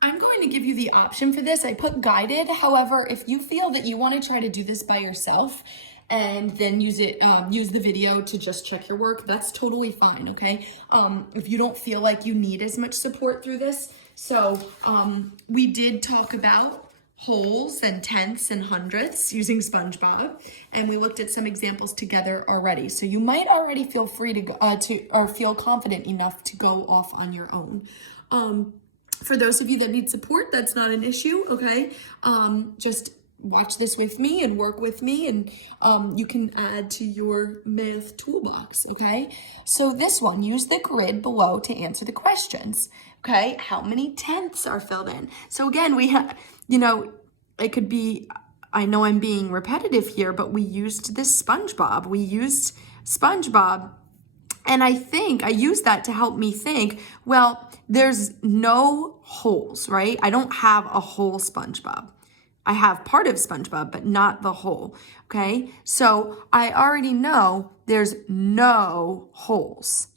I'm going to give you the option for this. I put guided. However, if you feel that you want to try to do this by yourself and then use the video to just check your work, that's totally fine, okay? If you don't feel like you need as much support through this. So we did talk about wholes and tenths and hundredths using SpongeBob, and we looked at some examples together already. So you might already feel free to or feel confident enough to go off on your own. For those of you that need support, that's not an issue, okay? Just watch this with me and work with me, and you can add to your math toolbox, okay? So this one, use the grid below to answer the questions, okay? How many tenths are filled in? So again, we have, it could be, I know I'm being repetitive here, but we used this SpongeBob. We used SpongeBob, and I think I used that to help me think, well, there's no holes, right? I don't have a whole SpongeBob. I have part of SpongeBob, but not the whole, okay? So I already know there's no holes,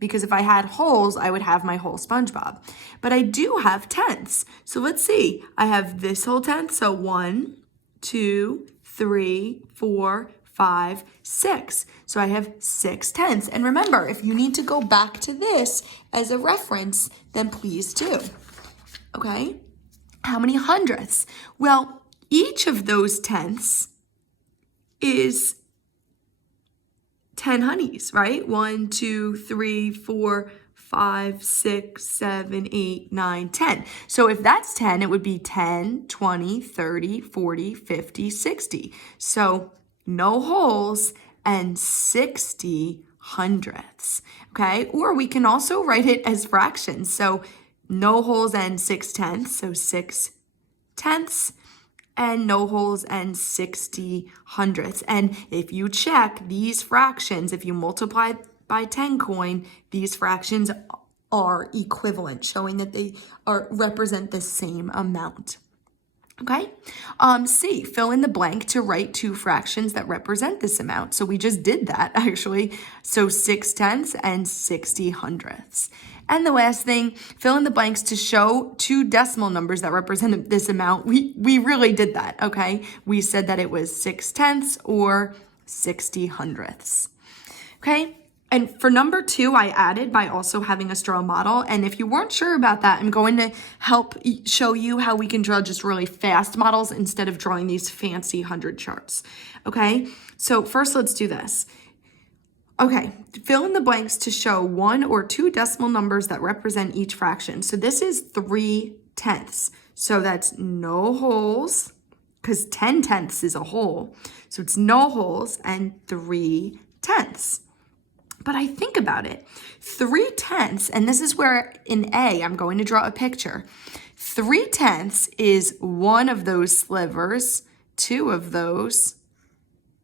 because if I had holes, I would have my whole SpongeBob. But I do have tenths. So let's see. I have this whole tenth. So 1, 2, 3, 4, 5, 6. So I have 6 tenths. And remember, if you need to go back to this as a reference, then please do. Okay? How many hundredths? Well, each of those tenths is 10 honeys, right? 1, 2, 3, 4, 5, 6, 7, 8, 9, 10. So if that's 10, it would be 10, 20, 30, 40, 50, 60. So no holes and 60 hundredths, okay? Or we can also write it as fractions. So no holes and 6 tenths, so 6 tenths, and no holes and 60 hundredths. And if you check these fractions, if you multiply by 10 coin, these fractions are equivalent, showing that they represent the same amount. Okay, C, fill in the blank to write 2 fractions that represent this amount. So we just did that, actually. So 6 tenths and 60 hundredths. And the last thing, fill in the blanks to show 2 decimal numbers that represent this amount. We really did that, okay? We said that it was 6 tenths or 60 hundredths. Okay? And for number 2, I added by also having a straw model. And if you weren't sure about that, I'm going to help show you how we can draw just really fast models instead of drawing these fancy 100 charts. Okay, so first let's do this. Okay, fill in the blanks to show 1 or 2 decimal numbers that represent each fraction. So this is 3 tenths. So that's no holes, because 10 tenths is a whole. So it's no holes and 3 tenths. But I think about it, 3 tenths, and this is where in A, I'm going to draw a picture. 3 tenths is 1 of those slivers, 2 of those,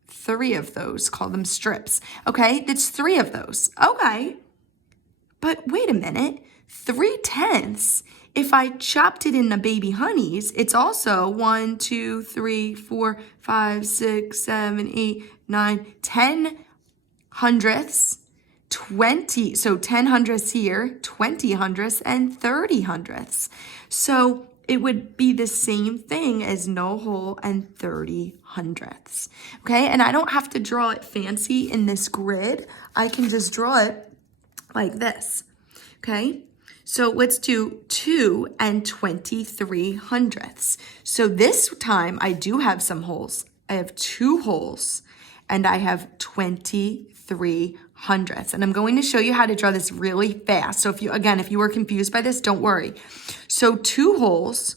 3 of those, call them strips. Okay, that's 3 of those. Okay, but wait a minute, 3 tenths, if I chopped it into baby honeys, it's also 1, 2, 3, 4, 5, 6, 7, 8, 9, 10 hundredths, 20, so 10 hundredths here, 20 hundredths, and 30 hundredths. So it would be the same thing as no hole and 30 hundredths. Okay, and I don't have to draw it fancy in this grid. I can just draw it like this. Okay, so let's do 2 and 23 hundredths. So this time I do have some holes. I have 2 holes and I have 23 hundredths. And I'm going to show you how to draw this really fast. So if you were confused by this, don't worry. So 2 holes.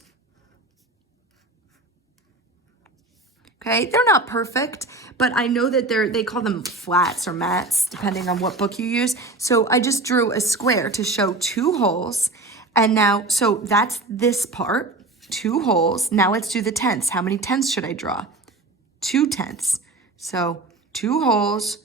Okay, they're not perfect, but I know that they call them flats or mats, depending on what book you use. So I just drew a square to show 2 holes. And now, so that's this part, 2 holes. Now let's do the tenths. How many tenths should I draw? 2 tenths. So 2 holes,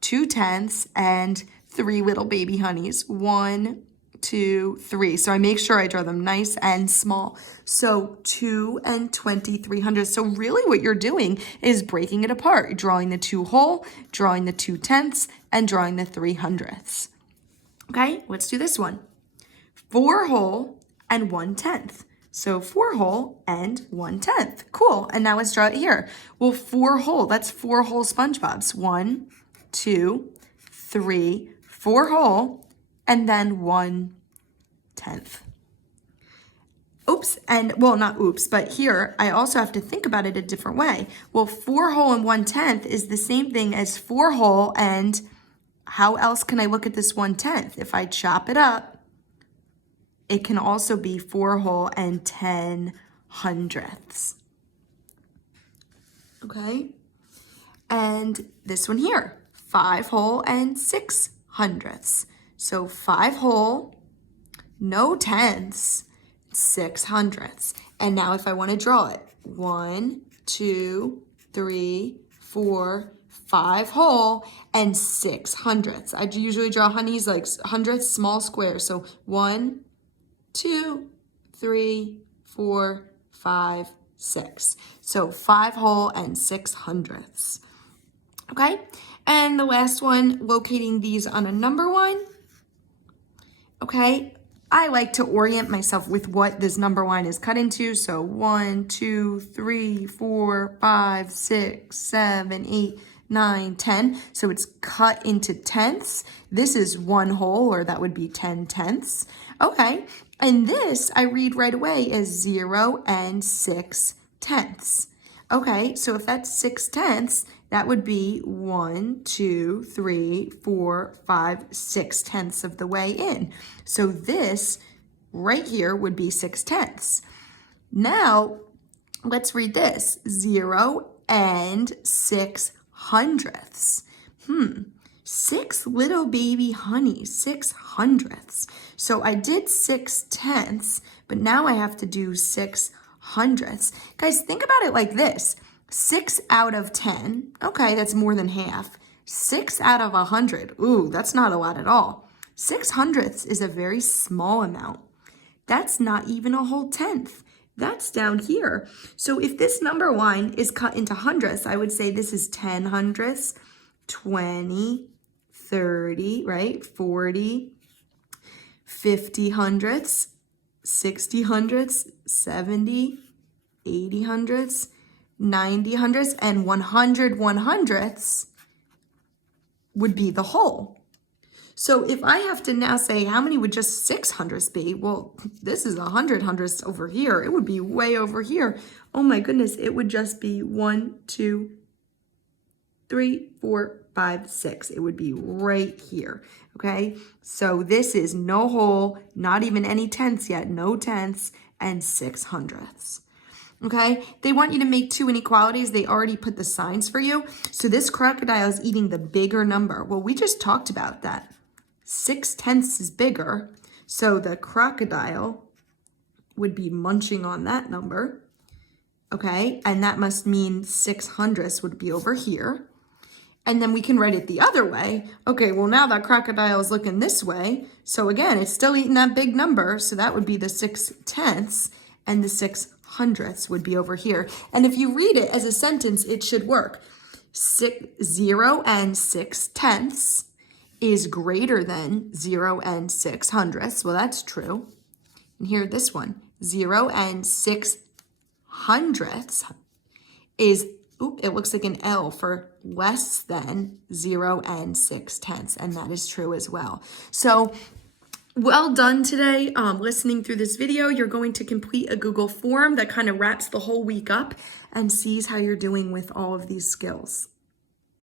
2 tenths, and 3 little baby honeys. 1, 2, 3. So I make sure I draw them nice and small. So 2 and 23 hundredths. So really what you're doing is breaking it apart. You're drawing the 2 whole, drawing the 2 tenths, and drawing the 3 hundredths. Okay, let's do this one. 4 whole and 1/10. So 4 whole and 1/10. Cool. And now let's draw it here. Well, 4 whole, that's 4 whole SpongeBob's. 1, 2, 3, 4 whole, and then 1/10. Oops, and well, not oops, but here I also have to think about it a different way. Well, 4 whole and 1/10 is the same thing as 4 whole, and how else can I look at this 1/10? If I chop it up, it can also be 4 whole and 10/100ths. Okay, and this one here, 5 whole and 6/100ths. So 5 whole, no tenths, 6/100ths. And now if I want to draw it, 1, 2, 3, 4, 5 whole and 6/100ths. I usually draw honeys like hundredths, small squares. So 1, 2, 3, 4, 5, 6. So 5 whole and 6/100ths. Okay, and the last one, locating these on a number line. Okay, I like to orient myself with what this number line is cut into. So 1, 2, 3, 4, 5, 6, 7, 8, 9, 10. So it's cut into tenths. This is 1 whole, or that would be 10/10ths. Okay, and this I read right away as 0 and 6/10ths. Okay, so if that's 6/10ths, that would be 1, 2, 3, 4, 5, 6/10ths of the way in. So this right here would be 6/10ths. Now, let's read this. 0 and 6/100ths. 6 little baby honeys, 6/100ths. So I did 6/10ths, but now I have to do 6/100ths. Guys, think about it like this. 6 out of 10, okay, that's more than half. 6 out of 100, ooh, that's not a lot at all. 6/100ths is a very small amount. That's not even a whole tenth. That's down here. So if this number line is cut into hundredths, I would say this is 10/100ths, 20, 30, right? 40, 50/100ths, 60/100ths, 70, 80/100ths, 90/100ths, and 100/100ths would be the whole. So if I have to now say how many would just 6/100ths be, well, this is 100/100ths over here. It would be way over here. Oh my goodness, it would just be 1, 2, 3, 4, 5, 6. It would be right here, okay? So this is no whole, not even any tenths yet, no tenths, and 6/100ths. Okay, they want you to make 2 inequalities. They already put the signs for you. So this crocodile is eating the bigger number. Well, we just talked about that. 6/10ths is bigger. So the crocodile would be munching on that number. Okay, and that must mean 6/100ths would be over here. And then we can write it the other way. Okay, well now that crocodile is looking this way. So again, it's still eating that big number. So that would be the 6/10ths, and the 6/100ths would be over here. And if you read it as a sentence, it should work. 0 and 6/10ths is greater than 0 and 6/100ths. Well, that's true. And here, this one, 0 and 6/100ths is, it looks like an L for less than 0 and 6/10ths, and that is true as well. So well done today listening through this video. You're going to complete a Google form that kind of wraps the whole week up and sees how you're doing with all of these skills.